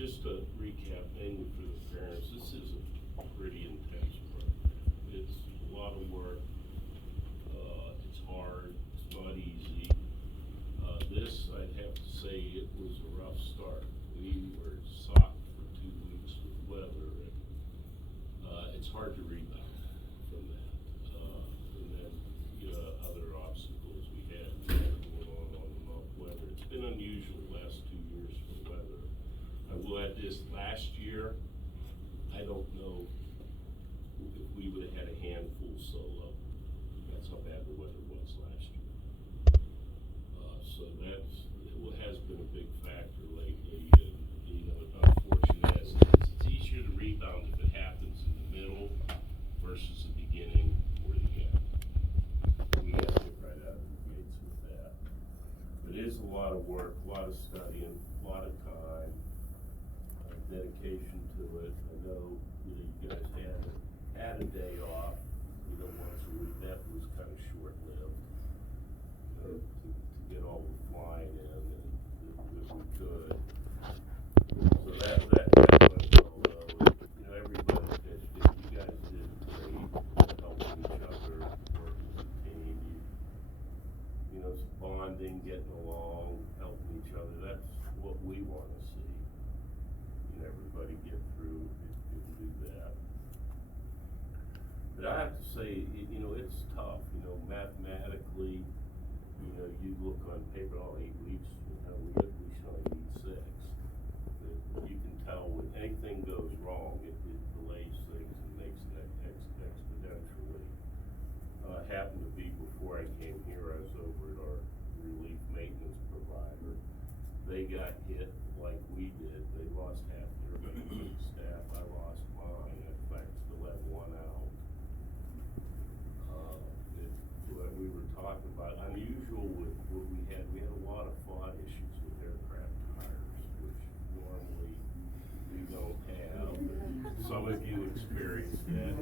just to recap, mainly for the parents, this is a pretty intense program. It's a lot of work. It's hard. It's not easy. This, I'd have to say, it was a rough start. We were socked for 2 weeks with weather, and it's hard to rebound from that. And then other obstacles we had going on and off weather. It's been unusual the last 2 years for weather. I will add this, last year, I don't know if we would have had a handful solo. That's how bad the weather was last year. So it has been a big factor lately, and unfortunate as it is, it's easier to rebound if it happens in the middle versus the beginning or the end. We have to get right out of the gates with that. But it is a lot of work, a lot of studying, a lot of time, dedication to it. I know you guys had a day off, once a week. That was kind of short-lived. To get all the flying in and if we could. So that went well though. Everybody pitched in. You guys did great helping each other, working as a team. Bonding, getting along, helping each other. That's what we want to see. Everybody get through and do that. But I have to say, it's tough. Mathematically, you look on paper, all 8 weeks, we should only need 6. But you can tell when anything goes wrong, it delays things and makes it exponentially. Happened to be before I came here, I was over at our relief maintenance provider. They got hit like we did. They lost half their maintenance staff. I lost mine. In fact, still have one out. What we were talking about, unusual with what we had a lot of FOD issues with aircraft tires, which normally we don't have. Some of you experienced that.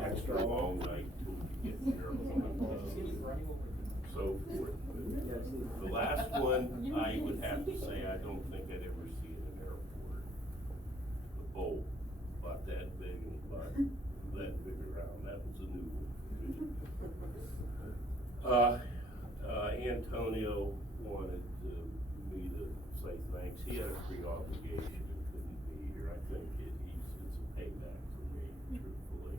Extra long night till we get there. So forth. The last one, I would have to say, I don't think I'd ever see in an airport. The bolt, about that big and about that big around. That was a new one. Antonio wanted me to say thanks. He had a pre-obligation and couldn't be here. I think it's a payback for me, truthfully.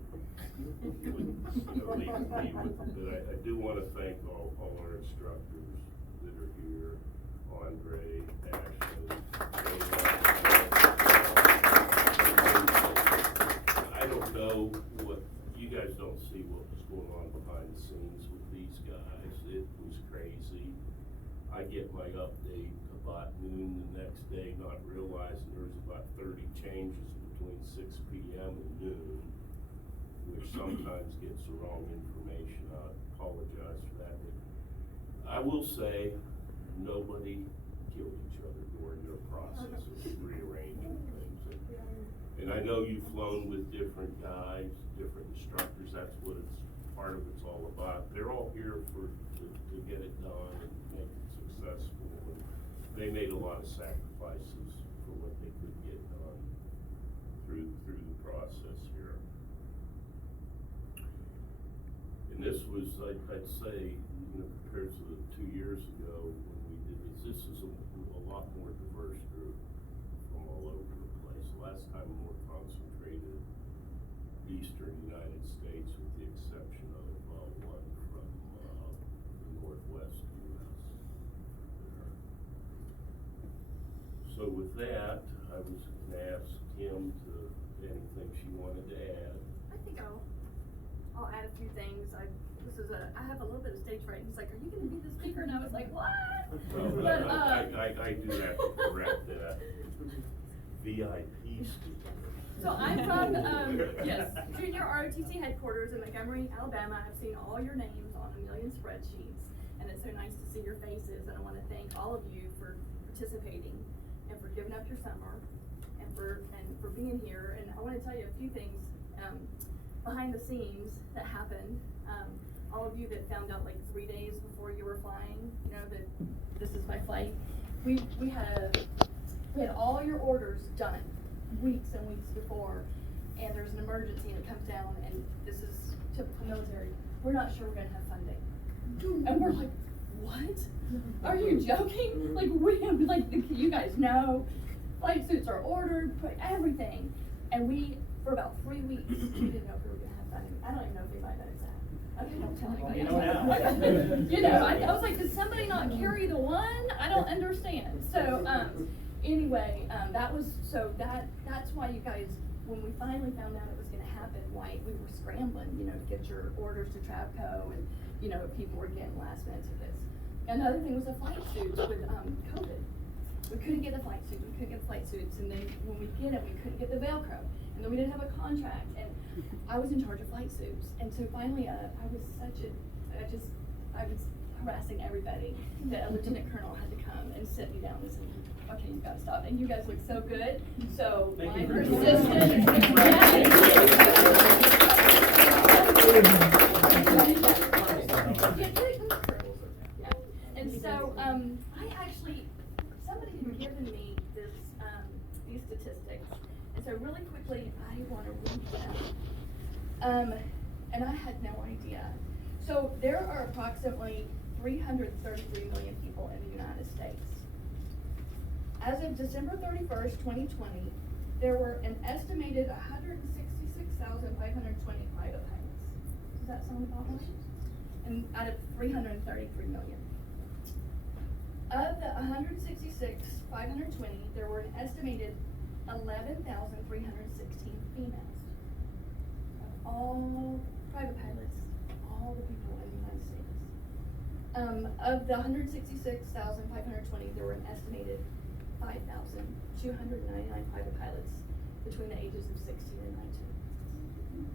But I do want to thank all our instructors that are here. Andre, Ashley, I don't know what, you guys don't see what was going on behind the scenes with these guys. It was crazy. I get my update about noon the next day, not realizing there's about 30 changes between 6 p.m. and noon, which sometimes gets the wrong information. I apologize for that. But I will say, nobody killed each other during their process of rearranging things. And I know you've flown with different guys, different instructors. That's what part of it's all about. They're all here to get it done and make it successful. And they made a lot of sacrifices for what they could get done through the process here. And this was, I'd say, compared to the 2 years ago when we did this is a lot more diverse group from all over the place. Last time more concentrated eastern United States, with the exception of one from the northwest U.S. So with that, I was going to ask Kim to anything she wanted to add. I think I'll add a few things. I have a little bit of stage fright. He's like, "Are you going to be the speaker?" And I was like, "What?" But I do have to correct that. VIP speaker. So I'm from Junior ROTC headquarters in Montgomery, Alabama. I've seen all your names on a million spreadsheets, and it's so nice to see your faces. And I want to thank all of you for participating and for giving up your summer and for being here. And I want to tell you a few things behind the scenes that happened. All of you that found out like 3 days before you were flying, that this is my flight. We had all all your orders done weeks and weeks before, and there's an emergency and it comes down, and this is typical military, we're not sure we're gonna have funding. And we're like, what? Are you joking? Like, we have, like, you guys know, flight suits are ordered, put everything. And we, for about 3 weeks, we didn't know if we were gonna have funding. I don't even know if anybody knows that. Okay, don't tell anybody. You know now. You know, I was like, does somebody not carry the one? I don't understand. So, anyway, that's why you guys, when we finally found out it was gonna happen, why we were scrambling, you know, to get your orders to Travco, and, you know, people were getting last minute tickets. Another thing was the flight suits with, COVID. We couldn't get the flight suits, and then when we get them, we couldn't get the Velcro, and then we didn't have a contract, and I was in charge of flight suits, and so finally, I was harassing everybody, that a lieutenant colonel had to come and sit me down and say, okay, you gotta stop, and you guys look so good, so Thank my you. persistence. Yeah. And so, I actually, somebody had given me this, these statistics, and so really quickly, I wanna read them. And I had no idea. So there are approximately 333 million people in the United States. As of December 31st, 2020, there were an estimated 166,520 private pilots. Does that sound about right? And out of 333 million. Of the 166,520, there were an estimated 11,316 females. Of all private pilots, all the people in the United States. Of the 166,520, there were an estimated 5,299 private pilots between the ages of 16 and 19.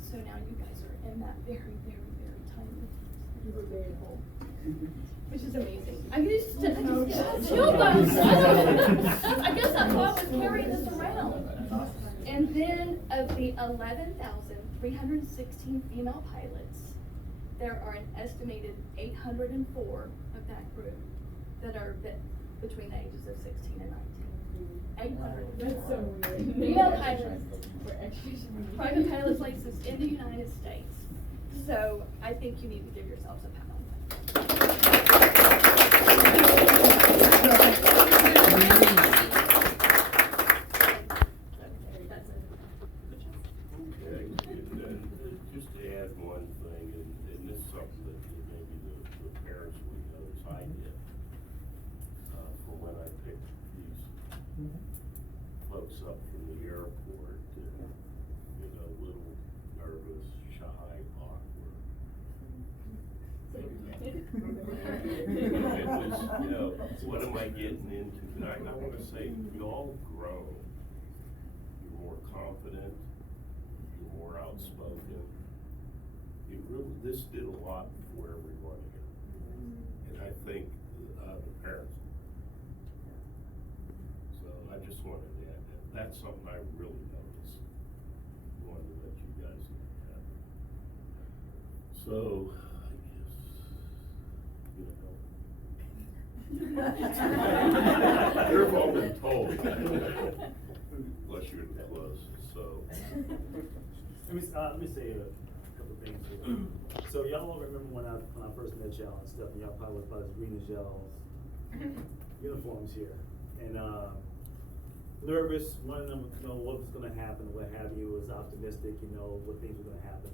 So now you guys are in that very, very, very tiny people, which is amazing. I just get chill bumps. I guess that's why I was carrying this around. And then of the 11,316 female pilots, there are an estimated 804 of that group that are between the ages of 16 and 19. 800. That's so weird. Female pilots, private pilot's license in the United States. So I think you need to give yourselves a pat on the back. Okay, and just to add one thing, and this is something that maybe the parents would know, as I did, for when I picked these folks up from the airport, and, you know, a little nervous, shy, awkward. It was, you know, what am I getting into? And I want to say, we all grow. You're more confident, you're more outspoken. It really, this did a lot for everyone here. And I think the parents. So I just wanted to add that. That's something I really noticed. Wanted to let you guys know that. So, I guess, you know. You've all been told. Unless you're close, so. Let me say a couple things here. So y'all all remember when I first met y'all and stuff, and y'all probably was about as green as y'all's uniforms here. And nervous, wanting them to know what was gonna happen, what have you, was optimistic, you know, what things were gonna happen.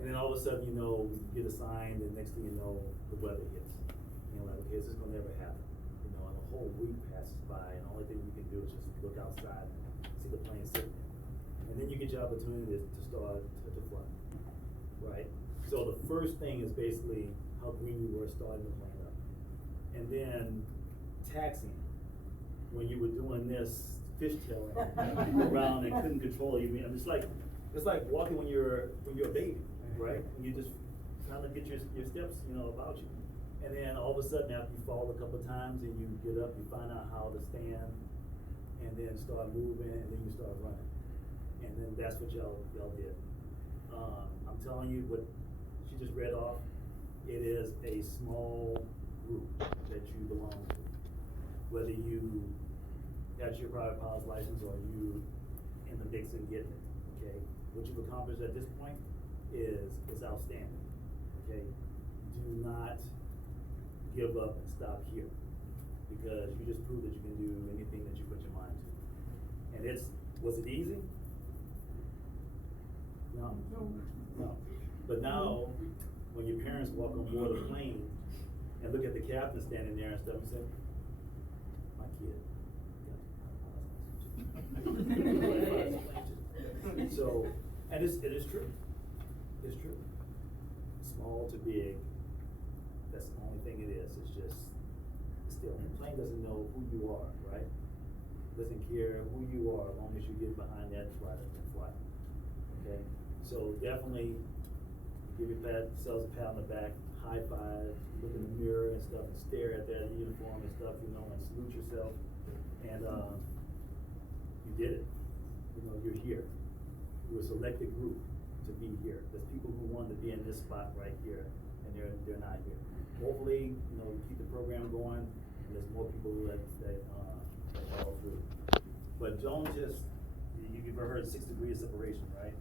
And then all of a sudden, you know, we get assigned, and next thing you know, the weather hits. You know, like, okay, this is gonna never happen. You know, and a whole week passes by, and the only thing you can do is just look outside and see the plane sitting there. And then you get your opportunity to start to fly, right? So the first thing is basically how green you were starting the plane up. And then taxiing, when you were doing this fishtailing around and couldn't control you. I mean, it's like walking when you're a baby, right? And you just kind of get your steps, you know, about you. And then all of a sudden, after you fall a couple of times and you get up, you find out how to stand, and then start moving, and then you start running. And then that's what y'all did. I'm telling you what she just read off. It is a small group that you belong to. Whether you got your private pilot's license, or you in the mix and getting it, okay? What you've accomplished at this point is outstanding, okay? Do not give up and stop here, because you just proved that you can do anything that you put your mind to. And was it easy? No. But now, when your parents walk on board a plane and look at the captain standing there and stuff and say, my kid. So, and it is true. It's true. Small to big, that's the only thing it is. It's just, still, the plane doesn't know who you are, right? Doesn't care who you are as long as you get behind that rudder and fly. Okay? So definitely give yourselves a pat on the back, high five, look in the mirror and stuff, and stare at that uniform and stuff, you know, and salute yourself. And you did it. You know, you're here. You're a selected group to be here. There's people who want to be in this spot right here, and they're not here. Hopefully, you know, keep the program going, and there's more people that follow through. But don't just, you've ever heard 6 degrees of separation, right?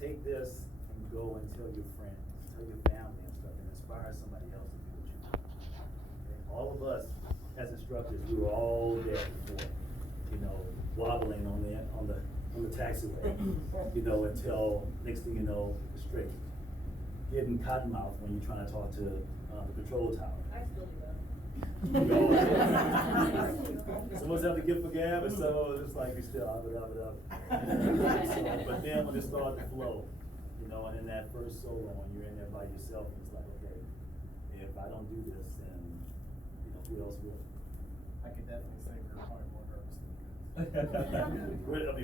Take this and go and tell your friends, tell your family and stuff, and inspire somebody else to do what you do. Okay? All of us as instructors, we were all there before, you know, wobbling on the taxiway, you know, until next thing you know, straight. Getting cotton mouth when you're trying to talk to the patrol tower. I still do that. Someone's have the gift for gab, and so it's like we still up. But then when it started to flow, you know, and in that first solo, when you're in there by yourself, and it's like, okay, if I don't do this, then you know who else will? I could definitely say we're probably more nervous than you guys.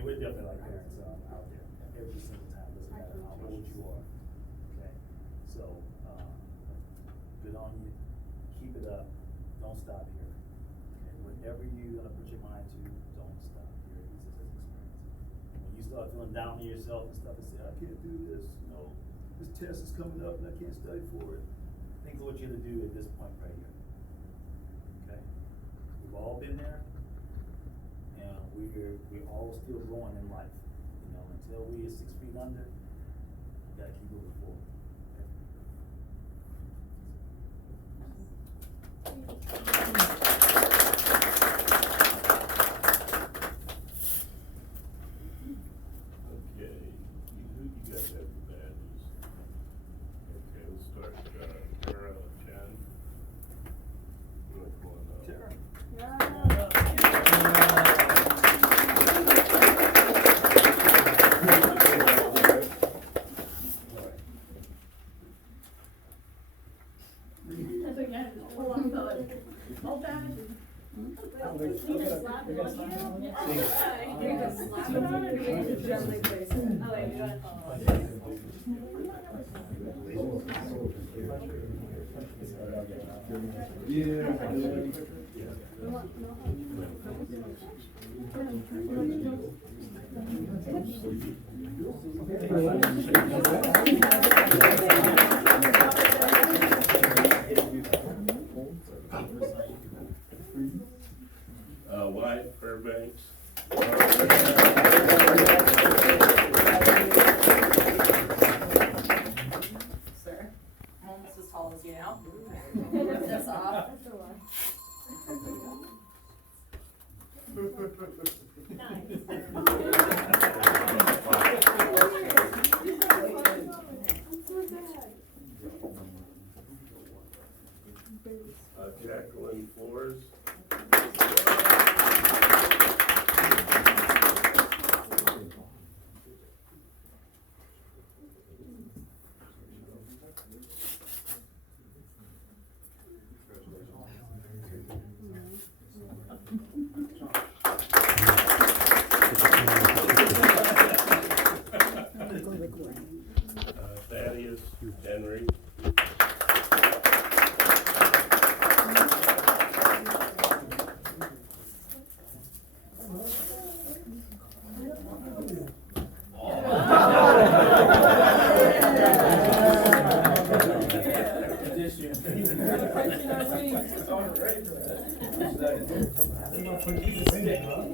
we're definitely like parents out there every single time. Doesn't matter how old you are. Okay, so good on you. Keep it up. Don't stop here. Okay? Whatever you're gonna put your mind to, don't stop here. Use it as an experience. And when you start feeling down on yourself and stuff and say, I can't do this, you know, this test is coming up and I can't study for it. Think of what you're gonna do at this point right here. Okay? We've all been there, and we're all still growing in life. You know, until we're 6 feet under, we gotta keep moving forward. Okay, you guys have the badges. Okay, we'll start, Tara Chan. You wanna come on up? Tara. Wyatt Fairbanks. Sir, I'm almost as tall as you now. That's off. Jacqueline Flores. Thaddeus Henry. miss you. Approaching our wings. I wasn't ready for that. I'm gonna put you to sleep, huh?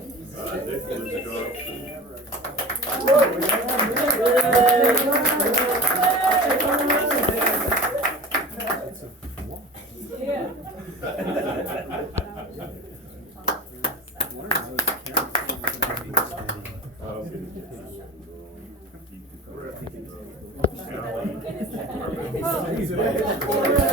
Yeah.